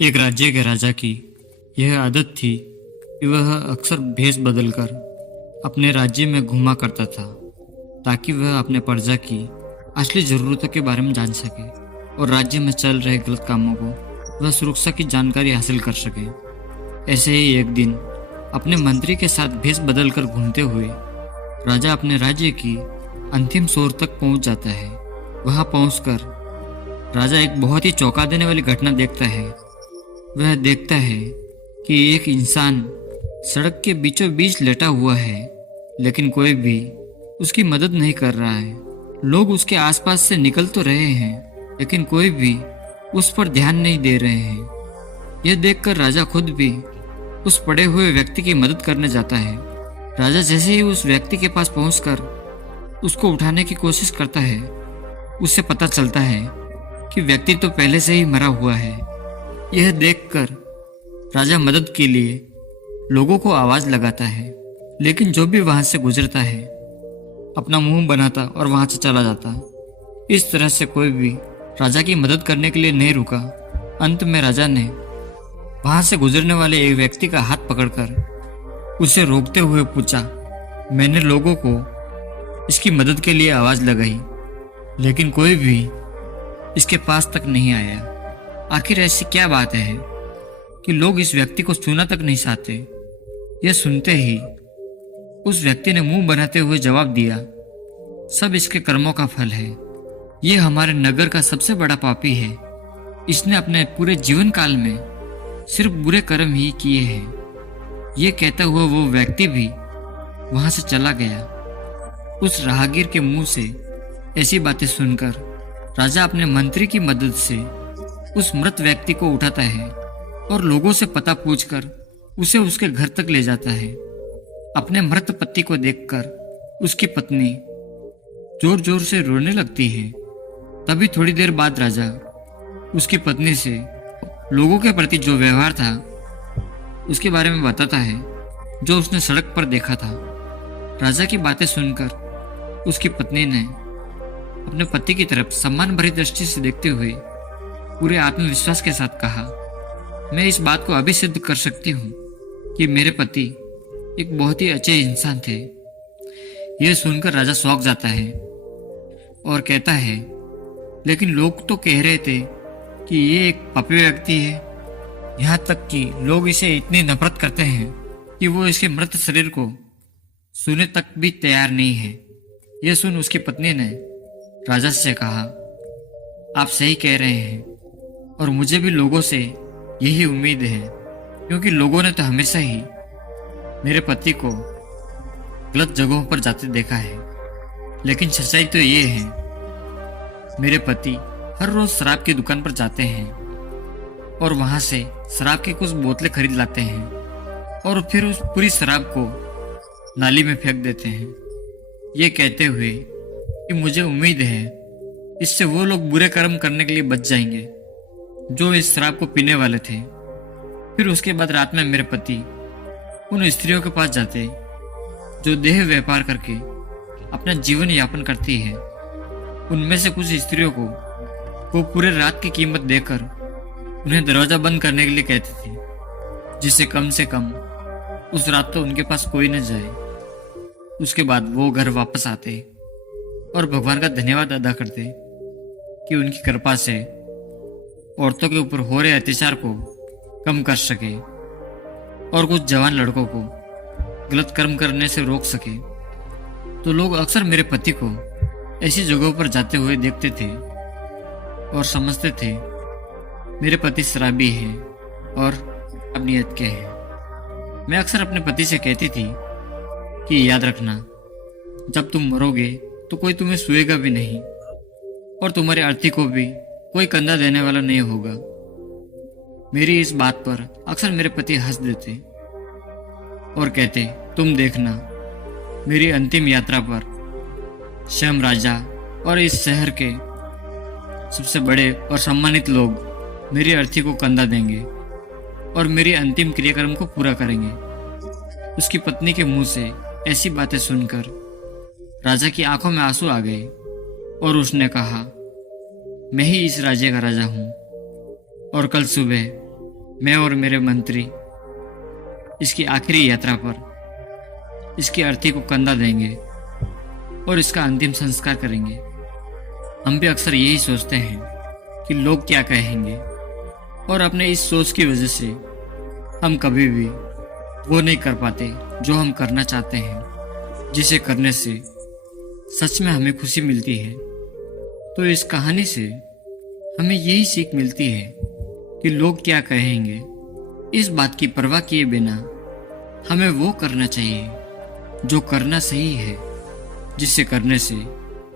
एक राज्य के राजा की यह आदत थी कि वह अक्सर भेष बदलकर अपने राज्य में घूमा करता था ताकि वह अपने प्रजा की असली ज़रूरतों के बारे में जान सके और राज्य में चल रहे गलत कामों को वह सुरक्षा की जानकारी हासिल कर सके। ऐसे ही एक दिन अपने मंत्री के साथ भेष बदलकर घूमते हुए राजा अपने राज्य की अंतिम छोर तक पहुंच जाता है। वहां पहुंचकर राजा एक बहुत ही चौंका देने वाली घटना देखता है। वह देखता है कि एक इंसान सड़क के बीचों बीच लेटा हुआ है, लेकिन कोई भी उसकी मदद नहीं कर रहा है। लोग उसके आसपास से निकल तो रहे हैं, लेकिन कोई भी उस पर ध्यान नहीं दे रहे हैं। यह देखकर राजा खुद भी उस पड़े हुए व्यक्ति की मदद करने जाता है। राजा जैसे ही उस व्यक्ति के पास पहुंचकर उसको उठाने की कोशिश करता है, उससे पता चलता है कि व्यक्ति तो पहले से ही मरा हुआ है। यह देखकर राजा मदद के लिए लोगों को आवाज लगाता है, लेकिन जो भी वहां से गुजरता है अपना मुंह बनाता और वहां से चला जाता। इस तरह से कोई भी राजा की मदद करने के लिए नहीं रुका। अंत में राजा ने वहां से गुजरने वाले एक व्यक्ति का हाथ पकड़कर उसे रोकते हुए पूछा, मैंने लोगों को इसकी मदद के लिए आवाज लगाई, लेकिन कोई भी इसके पास तक नहीं आया। आखिर ऐसी क्या बात है कि लोग इस व्यक्ति को छूना तक नहीं चाहते। यह सुनते ही उस व्यक्ति ने मुंह बनाते हुए जवाब दिया, सब इसके कर्मों का फल है। यह हमारे नगर का सबसे बड़ा पापी है। इसने अपने पूरे जीवन काल में सिर्फ बुरे कर्म ही किए हैं। यह कहता हुआ वो व्यक्ति भी वहां से चला गया। उस राहगीर के मुंह से ऐसी बातें सुनकर राजा अपने मंत्री की मदद से उस मृत व्यक्ति को उठाता है और लोगों से पता पूछकर उसे उसके घर तक ले जाता है। अपने मृत पति को देखकर उसकी पत्नी जोर जोर से रोने लगती है। तभी थोड़ी देर बाद राजा उसकी पत्नी से लोगों के प्रति जो व्यवहार था उसके बारे में बताता है, जो उसने सड़क पर देखा था। राजा की बातें सुनकर उसकी पत्नी ने अपने पति की तरफ सम्मान भरी दृष्टि से देखते हुए पूरे आत्मविश्वास के साथ कहा, मैं इस बात को अभी सिद्ध कर सकती हूँ कि मेरे पति एक बहुत ही अच्छे इंसान थे। यह सुनकर राजा चौंक जाता है और कहता है, लेकिन लोग तो कह रहे थे कि ये एक पापी व्यक्ति है। यहाँ तक कि लोग इसे इतनी नफरत करते हैं कि वो इसके मृत शरीर को छूने तक भी तैयार नहीं है। यह सुन उसकी पत्नी ने राजा से कहा, आप सही कह रहे हैं और मुझे भी लोगों से यही उम्मीद है, क्योंकि लोगों ने तो हमेशा ही मेरे पति को गलत जगहों पर जाते देखा है। लेकिन सच्चाई तो ये है, मेरे पति हर रोज शराब की दुकान पर जाते हैं और वहां से शराब की कुछ बोतलें खरीद लाते हैं और फिर उस पूरी शराब को नाली में फेंक देते हैं, ये कहते हुए कि मुझे उम्मीद है इससे वो लोग बुरे कर्म करने के लिए बच जाएंगे जो इस शराब को पीने वाले थे। फिर उसके बाद रात में मेरे पति उन स्त्रियों के पास जाते जो देह व्यापार करके अपना जीवन यापन करती है। उनमें से कुछ स्त्रियों को वो पूरे रात की कीमत देकर उन्हें दरवाजा बंद करने के लिए कहती थी, जिससे कम से कम उस रात तो उनके पास कोई न जाए। उसके बाद वो घर वापस आते और भगवान का धन्यवाद अदा करते कि उनकी कृपा से औरतों के ऊपर हो रहे अत्याचार को कम कर सके और कुछ जवान लड़कों को गलत कर्म करने से रोक सके। तो लोग अक्सर मेरे पति को ऐसी जगहों पर जाते हुए देखते थे और समझते थे मेरे पति शराबी हैं और अपनीयत के हैं। मैं अक्सर अपने पति से कहती थी कि याद रखना, जब तुम मरोगे तो कोई तुम्हें छुएगा भी नहीं और तुम्हारी अर्थी को भी कोई कंधा देने वाला नहीं होगा। मेरी इस बात पर अक्सर मेरे पति हंस देते और कहते, तुम देखना, मेरी अंतिम यात्रा पर स्वयं राजा और इस शहर के सबसे बड़े और सम्मानित लोग मेरी अर्थी को कंधा देंगे और मेरी अंतिम क्रियाक्रम को पूरा करेंगे। उसकी पत्नी के मुंह से ऐसी बातें सुनकर राजा की आंखों में आंसू आ गए और उसने कहा, मैं ही इस राज्य का राजा हूँ और कल सुबह मैं और मेरे मंत्री इसकी आखिरी यात्रा पर इसकी अर्थी को कंधा देंगे और इसका अंतिम संस्कार करेंगे। हम भी अक्सर यही सोचते हैं कि लोग क्या कहेंगे, और अपने इस सोच की वजह से हम कभी भी वो नहीं कर पाते जो हम करना चाहते हैं, जिसे करने से सच में हमें खुशी मिलती है। तो इस कहानी से हमें यही सीख मिलती है कि लोग क्या कहेंगे, इस बात की परवाह किए बिना हमें वो करना चाहिए जो करना सही है, जिससे करने से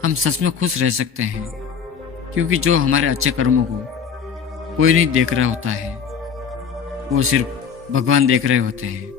हम सच में खुश रह सकते हैं। क्योंकि जो हमारे अच्छे कर्मों को कोई नहीं देख रहा होता है, वो सिर्फ भगवान देख रहे होते हैं।